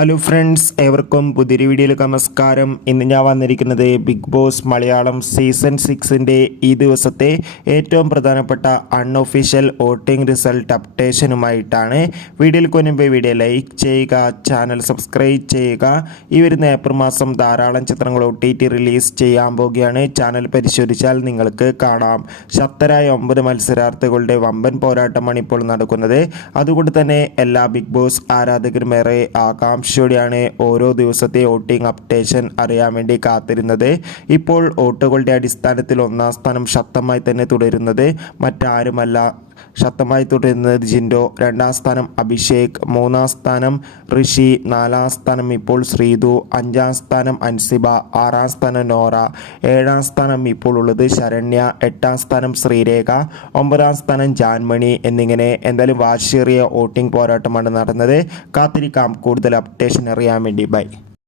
Hello friends ഏവർക്കും പുതിയൊരു വീഡിയോയിലേക്ക് നമസ്കാരം. ഇന്ന് ഞാൻ വന്നിരിക്കുന്നത് ബിഗ് ബോസ് മലയാളം സീസൺ സിക്സിന്റെ ഈ ദിവസത്തെ ഏറ്റവും പ്രധാനപ്പെട്ട അൺഒഫീഷ്യൽ വോട്ടിംഗ് റിസൾട്ട് അപ്ഡേഷനുമായിട്ടാണ് വീഡിയോയിൽ കൊന്നുമ്പ് വീഡിയോ ലൈക്ക് ചെയ്യുക ചാനൽ സബ്സ്ക്രൈബ് ചെയ്യുക. ഈ വരുന്ന ഏപ്രിൽ മാസം ധാരാളം ചിത്രങ്ങൾ ഒ ടി ടി റിലീസ് ചെയ്യാൻ പോവുകയാണ്. ചാനൽ പരിശോധിച്ചാൽ നിങ്ങൾക്ക് കാണാം. ശക്തരായ ഒമ്പത് മത്സരാർത്ഥികളുടെ വമ്പൻ പോരാട്ടമാണ് ഇപ്പോൾ നടക്കുന്നത്. അതുകൊണ്ട് തന്നെ എല്ലാ ബിഗ് ബോസ് ആരാധകരും ഏറെ ആകാംക്ഷയോടെയാണ് ഓരോ ദിവസത്തെ വോട്ടിംഗ് അപ്ഡേഷൻ അറിയാൻ വേണ്ടി കാത്തിരുന്നത് ഇപ്പോൾ വോട്ടുകളുടെ അടിസ്ഥാനത്തിൽ ഒന്നാം സ്ഥാനം ശക്തമായി തന്നെ തുടരുന്നത് മറ്റാരുമല്ല. ശക്തമായി തുടരുന്നത് ജിൻഡോ. രണ്ടാം സ്ഥാനം അഭിഷേക് മൂന്നാം സ്ഥാനം ഋഷി നാലാം സ്ഥാനം ഇപ്പോൾ ശ്രീതു അഞ്ചാം സ്ഥാനം അൻസിബ ആറാം സ്ഥാനം നോറ ഏഴാം സ്ഥാനം ഇപ്പോൾ ഉള്ളത് ശരണ്യ എട്ടാം സ്ഥാനം ശ്രീരേഖ ഒമ്പതാം സ്ഥാനം ജാൻമണി എന്നിങ്ങനെ എന്തായാലും വാശിയേറിയ വോട്ടിംഗ് പോരാട്ടമാണ് നടന്നത്. കാത്തിരിക്കാം. കൂടുതൽ അപ്ഡേഷൻ അറിയാൻ വേണ്ടി. ബൈ.